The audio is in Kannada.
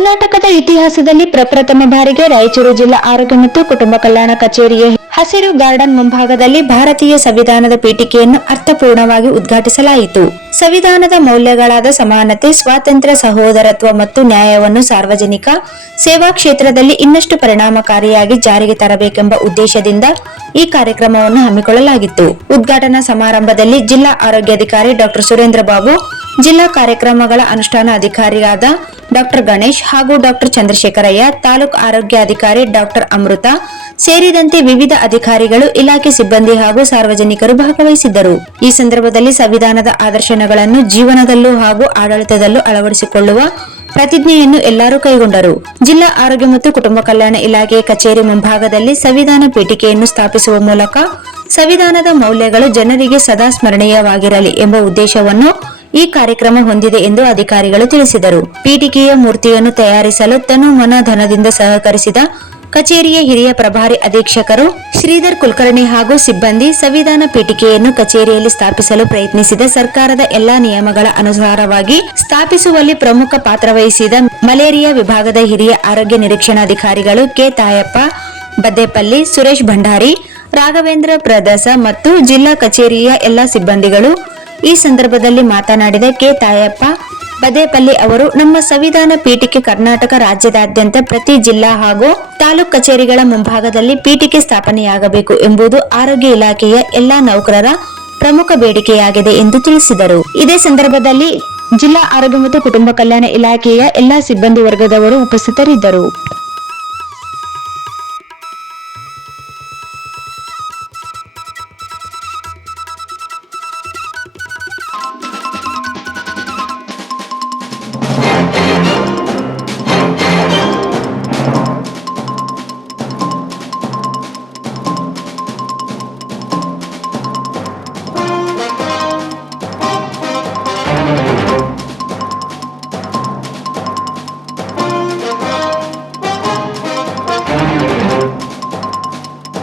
ಕರ್ನಾಟಕದ ಇತಿಹಾಸದಲ್ಲಿ ಪ್ರಪ್ರಥಮ ಬಾರಿಗೆ ರಾಯಚೂರು ಜಿಲ್ಲಾ ಆರೋಗ್ಯ ಮತ್ತು ಕುಟುಂಬ ಕಲ್ಯಾಣ ಕಚೇರಿಯ ಹಸಿರು ಗಾರ್ಡನ್ ಮುಂಭಾಗದಲ್ಲಿ ಭಾರತೀಯ ಸಂವಿಧಾನದ ಪೀಠಿಕೆಯನ್ನು ಅರ್ಥಪೂರ್ಣವಾಗಿ ಉದ್ಘಾಟಿಸಲಾಯಿತು. ಸಂವಿಧಾನದ ಮೌಲ್ಯಗಳಾದ ಸಮಾನತೆ, ಸ್ವಾತಂತ್ರ್ಯ, ಸಹೋದರತ್ವ ಮತ್ತು ನ್ಯಾಯವನ್ನು ಸಾರ್ವಜನಿಕ ಸೇವಾ ಕ್ಷೇತ್ರದಲ್ಲಿ ಇನ್ನಷ್ಟು ಪರಿಣಾಮಕಾರಿಯಾಗಿ ಜಾರಿಗೆ ತರಬೇಕೆಂಬ ಉದ್ದೇಶದಿಂದ ಈ ಕಾರ್ಯಕ್ರಮವನ್ನು ಹಮ್ಮಿಕೊಳ್ಳಲಾಗಿತ್ತು. ಉದ್ಘಾಟನಾ ಸಮಾರಂಭದಲ್ಲಿ ಜಿಲ್ಲಾ ಆರೋಗ್ಯಾಧಿಕಾರಿ ಡಾ ಸುರೇಂದ್ರ ಬಾಬು, ಜಿಲ್ಲಾ ಕಾರ್ಯಕ್ರಮಗಳ ಅನುಷ್ಠಾನ ಅಧಿಕಾರಿಯಾದ ಡಾ ಗಣೇಶ್ ಹಾಗೂ ಡಾ ಚಂದ್ರಶೇಖರಯ್ಯ, ತಾಲೂಕು ಆರೋಗ್ಯಾಧಿಕಾರಿ ಡಾ ಅಮೃತ ಸೇರಿದಂತೆ ವಿವಿಧ ಅಧಿಕಾರಿಗಳು, ಇಲಾಖೆ ಸಿಬ್ಬಂದಿ ಹಾಗೂ ಸಾರ್ವಜನಿಕರು ಭಾಗವಹಿಸಿದ್ದರು. ಈ ಸಂದರ್ಭದಲ್ಲಿ ಸಂವಿಧಾನದ ಆದರ್ಶಗಳನ್ನು ಜೀವನದಲ್ಲೂ ಹಾಗೂ ಆಡಳಿತದಲ್ಲೂ ಅಳವಡಿಸಿಕೊಳ್ಳುವ ಪ್ರತಿಜ್ಞೆಯನ್ನು ಎಲ್ಲರೂ ಕೈಗೊಂಡರು. ಜಿಲ್ಲಾ ಆರೋಗ್ಯ ಮತ್ತು ಕುಟುಂಬ ಕಲ್ಯಾಣ ಇಲಾಖೆಯ ಕಚೇರಿ ಮುಂಭಾಗದಲ್ಲಿ ಸಂವಿಧಾನ ಪೀಠಿಕೆಯನ್ನು ಸ್ಥಾಪಿಸುವ ಮೂಲಕ ಸಂವಿಧಾನದ ಮೌಲ್ಯಗಳು ಜನರಿಗೆ ಸದಾ ಸ್ಮರಣೀಯವಾಗಿರಲಿ ಎಂಬ ಉದ್ದೇಶವನ್ನು ಈ ಕಾರ್ಯಕ್ರಮ ಹೊಂದಿದೆ ಎಂದು ಅಧಿಕಾರಿಗಳು ತಿಳಿಸಿದರು. ಪೀಠಿಕೆಯ ಮೂರ್ತಿಯನ್ನು ತಯಾರಿಸಲು ತನು ಮನ ಧನದಿಂದ ಸಹಕರಿಸಿದ ಕಚೇರಿಯ ಹಿರಿಯ ಪ್ರಭಾರಿ ಅಧೀಕ್ಷಕರು ಶ್ರೀಧರ್ ಕುಲಕರ್ಣಿ ಹಾಗೂ ಸಿಬ್ಬಂದಿ, ಸಂವಿಧಾನ ಪೀಠಿಕೆಯನ್ನು ಕಚೇರಿಯಲ್ಲಿ ಸ್ಥಾಪಿಸಲು ಪ್ರಯತ್ನಿಸಿದ ಸರ್ಕಾರದ ಎಲ್ಲಾ ನಿಯಮಗಳ ಅನುಸಾರವಾಗಿ ಸ್ಥಾಪಿಸುವಲ್ಲಿ ಪ್ರಮುಖ ಪಾತ್ರ ವಹಿಸಿದ ಮಲೇರಿಯಾ ವಿಭಾಗದ ಹಿರಿಯ ಆರೋಗ್ಯ ನಿರೀಕ್ಷಣಾಧಿಕಾರಿಗಳು ಕೆ. ತಾಯಪ್ಪ ಬದ್ದೇಪಲ್ಲಿ, ಸುರೇಶ್ ಭಂಡಾರಿ, ರಾಘವೇಂದ್ರ ಪ್ರದಸ ಮತ್ತು ಜಿಲ್ಲಾ ಕಚೇರಿಯ ಎಲ್ಲಾ ಸಿಬ್ಬಂದಿಗಳು. ಈ ಸಂದರ್ಭದಲ್ಲಿ ಮಾತನಾಡಿದ ಕೆ. ತಾಯಪ್ಪ ಬದೇಪಲ್ಲಿ ಅವರು, ನಮ್ಮ ಸಂವಿಧಾನ ಪೀಠಿಕೆ ಕರ್ನಾಟಕ ರಾಜ್ಯದಾದ್ಯಂತ ಪ್ರತಿ ಜಿಲ್ಲಾ ಹಾಗೂ ತಾಲೂಕು ಕಚೇರಿಗಳ ಮುಂಭಾಗದಲ್ಲಿ ಪೀಠಿಕೆ ಸ್ಥಾಪನೆಯಾಗಬೇಕು ಎಂಬುದು ಆರೋಗ್ಯ ಇಲಾಖೆಯ ಎಲ್ಲಾ ನೌಕರರ ಪ್ರಮುಖ ಬೇಡಿಕೆಯಾಗಿದೆ ಎಂದು ತಿಳಿಸಿದರು. ಇದೇ ಸಂದರ್ಭದಲ್ಲಿ ಜಿಲ್ಲಾ ಆರೋಗ್ಯ ಮತ್ತು ಕುಟುಂಬ ಕಲ್ಯಾಣ ಇಲಾಖೆಯ ಎಲ್ಲಾ ಸಿಬ್ಬಂದಿ ವರ್ಗದವರು ಉಪಸ್ಥಿತರಿದ್ದರು.